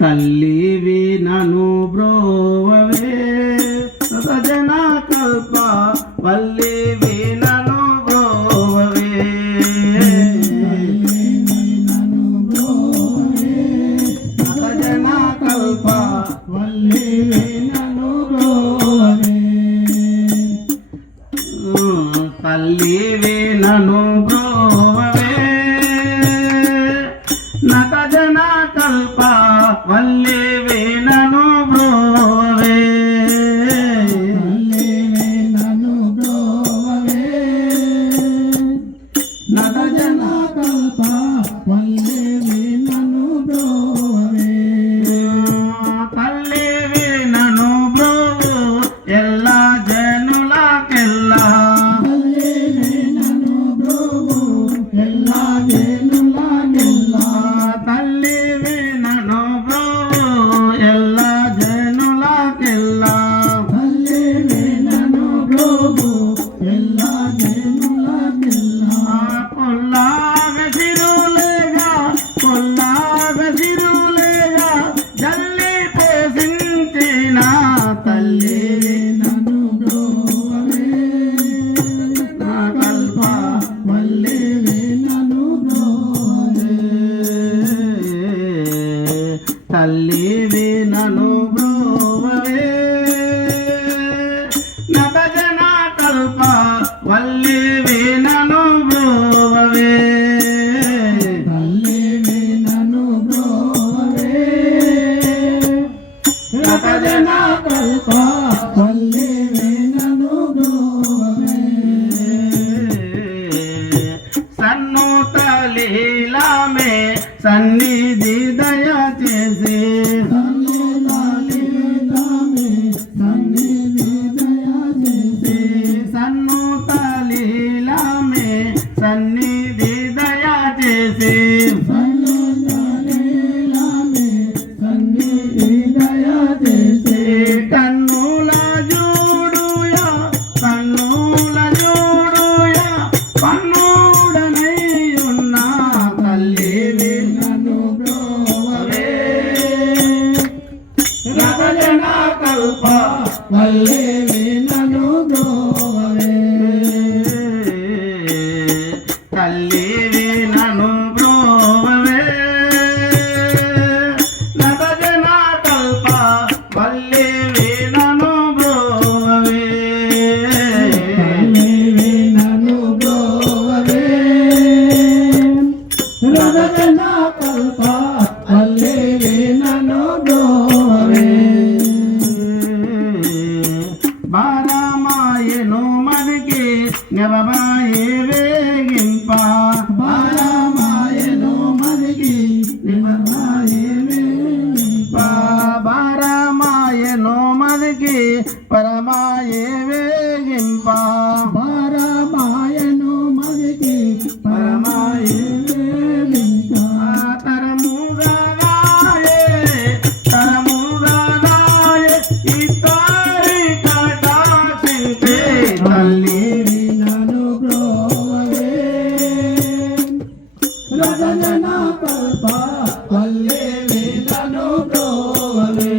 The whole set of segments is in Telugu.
తల్లివి నను బ్రోవవే సజన కల్ప వల్లివి నను బ్రోవవే సజన కల్ప వల్లివి నను బ్రోవవే తల్లివి నను బ్రోవవే నత జన కల్ప వల్లివి నను బ్రోవవే నను బ్రోవవే నత జన కల్ప వల్లివి నను బ్రోవవే తల్లివి నను బ్రోవు ఎల్ల జనులకెల్లా తల్లివి నను బ్రోవు ఎల్ల జనులకెల్లా తల్లివి నను బ్రోవు ఎల్ల జనులకెల్లా తల్లివి నను బ్రోవు ఎల్ల జనులకెల్లా కొల్లాగసిరులేగా జల్లి పోషించిన తల్లివి నను బ్రోవవే నా కల్ప వల్లివి నను బ్రోవవే తల్లివి నను బ్రోవవే నత జన కల్ప వల్లివి నను బ్రోవవే తల్లివి నను బ్రోవవే నత జన కల్ప వల్లివి నను బ్రోవవే సన్నుత లీలామే సన్నిధి దయ చేసి సన్నుత లీలామే సన్నిధి దయ చేసి కన్నుల జూడుయా పన్నుడనై ఉన్న తల్లివి నను బ్రోవవే నత జన కల్ప వల్లివి నను బ్రోవవే తల్లివి నను బ్రోవవే నత జన కల్ప వల్లివి నను బ్రోవవే తల్లివి నను బ్రోవవే నత జన కల్ప వల్లివి నను బ్రోవవే బారమాయను మదికి నెవబాయే వేగింప బారమాయను మదికి నెవబాయే వేగింప బారమాయను మదికి పరమాయే వేగింప బారమాయను మదికి పరమాయే వేగింప తరముగా నాయే ఇతారి కటాక్షించే తల్లివి నను బ్రోవవే నత జన కల్ప వల్లివి నను బ్రోవవే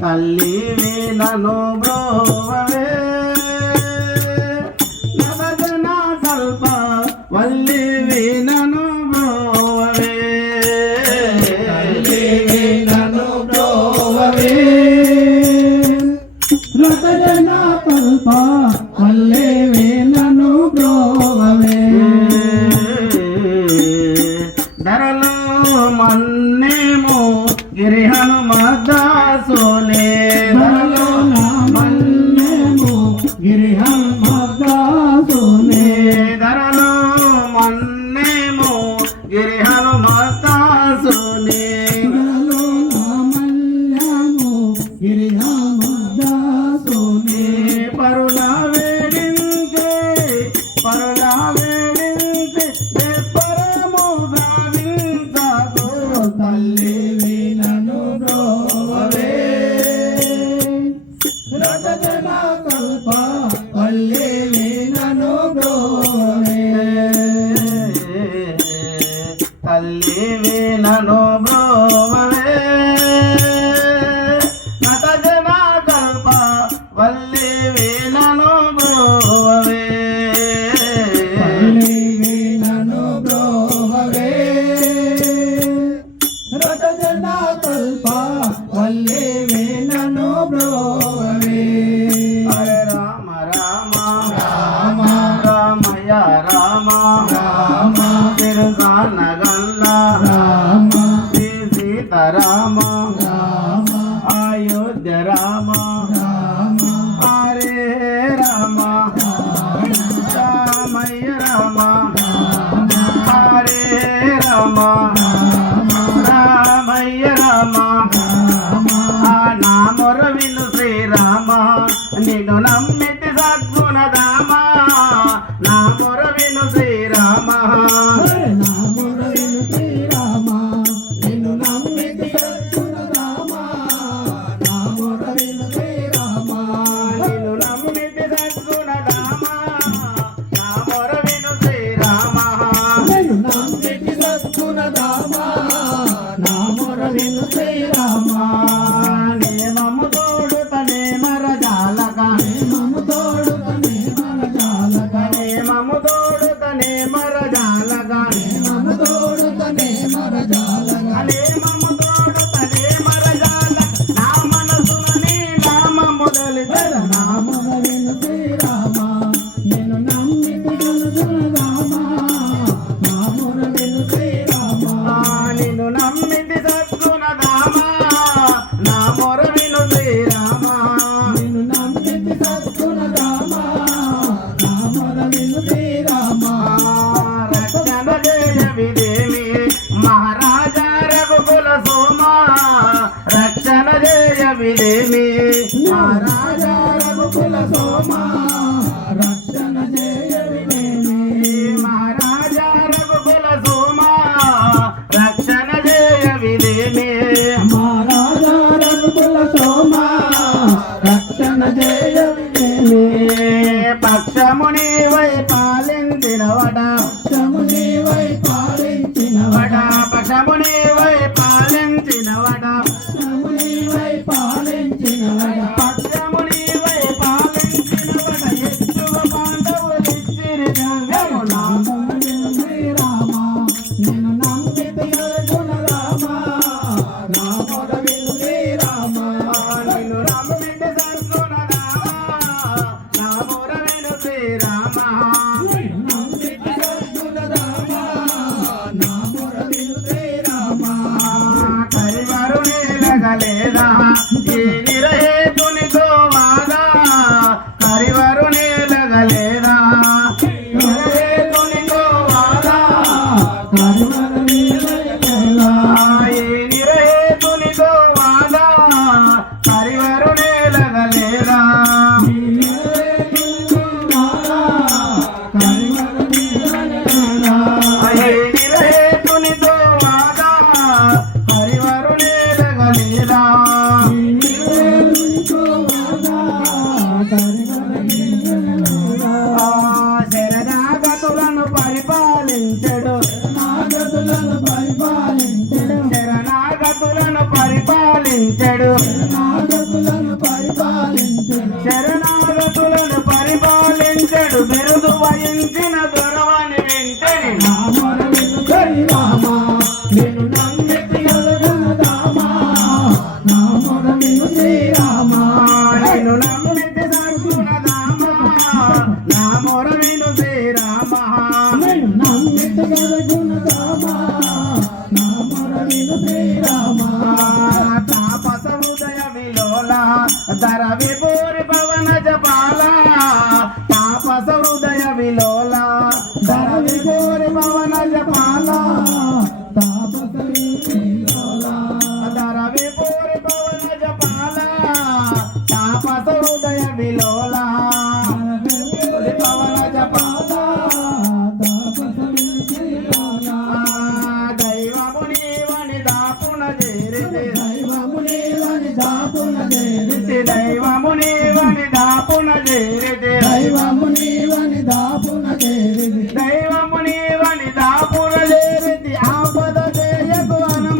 తల్లివి నను బ్రోవవే నత జన కల్ప వల్లివి నను బ్రోవవే తల్లివి నను బ్రోవవే నత జన కల్ప వల్లివి నను బ్రోవవే ధరలో మన్నేమో గిరి హనుమదాసునే ధరలో మన్నేమో గిరి హనుమదాసునే ధరలో మన్నేమో గిరి హనుమదాసునే ధరలో మన్నేమో గిరి హనుమదాసునే పరుల వేడించే పరము గావించదో తల్లివి నను బ్రోవవే నను బ్రోవవే నట జన కల్ప వల్లివి నను బ్రోవవే నను బ్రోవవే నట జన కల్ప వల్లివి నను బ్రోవవే హరే రామ రామ రామ రామయ రామ రామ తిరుసాన గల్లా రామ శ్రీ సీతారామ రామ అయోధ్య రామ రామ హరే రామ రామయ్య రామ హరే రామ రామయ్య రామ నామొర విను శ్రీరామ నిన్ను నమ్మితి సద్గుణధామ నామొర విను శ్రీరామ నామమురవిను శ్రీరామ నిన్ను నమ్మితి సద్గుణధామ నామమురవిను శ్రీరామ నిన్ను నమ్మితి సద్గుణధామ నామొర విను శ్రీరామ నిన్ను నమ్మితి సద్గుణధామ నామమురవిను శ్రీరామ నేమము తోడుతనే మరజాలక మము తోడుతనే మరజాలక నేమము తోడుతనే మరజాలక మము తోడుతనే మరజాలక నేమము తోడుతనే మరజాల నా మనసున నీ నామము దలితద నామమురవిను శ్రీరామ నిన్ను నమ్మితి సద్గుణధామ నామమురవిను శ్రీరామ నిన్ను నమ్మితి సద్గుణధామ నా మొర విను శ్రీరామ నిన్ను నమ్మితి సద్గుణధామ నామమురవిను శ్రీరామ రక్షణ జయ విదేమి మహారాజా రఘుకుల సోమ రక్షణ జయ విదేమి మహారాజా రఘుకుల సోమ రక్షణ జయ వినేమి మహారాజా రఘుకుల సోమ రక్షణ జయ విదేమి మహారాజా రఘుకుల సోమ రక్షణ జయ వినేమి పక్షముని వై పాలించినవట శమునివై పాలించినవట పక్షముని వై పాలించినవట శమునివై పాలించినవట పక్షముని వై పాలించినవట ఎచ్చువ పాండవులిచ్చిరి ద్రవ్యము నామమురవిను శ్రీరామ నిన్ను నమ్మితి సద్గుణధామ నామమురవిను శ్రీరామ నిన్ను నమ్మితి సద్గుణధామ నా మొర విను శ్రీరామ నమ్మితి సద్గుణధామ నామమురవిను శ్రీరామ కరివరుని లగలేదా ఈ నిరహేతునితో వాదా కరివరుని లగలేదా నిరహేతునితో వాదా ఈ నిరహేతునితో వాదా కరివరుని లగలేదా ఈ నిరహేతునితో వాదా కరివరుని లగలేదా శరణాగతులను పరిపాలించడు శరణాగతులను పరిపాలించడు శరణాగతులను పరిపాలించడు బిరుదు వహించిన దొరవని వెంటనే నిన్ను నమ్మితి సద్గుణధామ నామమురవిను శ్రీరామ నేను నమ్మితి సద్గుణధామ నా మొర విను శ్రీరామ నిన్ను నమ్మితి సద్గుణధామ నామమురవిను శ్రీరామ తాపస హృదయ విలోల ధర విభూరి పవన జపాల తాపస హృదయ విలోల ధర విభూరి పవన జపాల ధర విభూరి పవన జపాల తాపస హృదయ విలోల పవన జపాల దైవముని వని దాపున చేరితే దైవముని వని దాపున చేరితే దైవముని వని దాపున చేరితే దైవముని వని దాపున చేరితే దైవముని వని దాపున చేరితే ఆపద చేయకు అను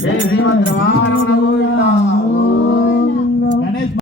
జయ శ్రీమద్ రమారమణ గోవింద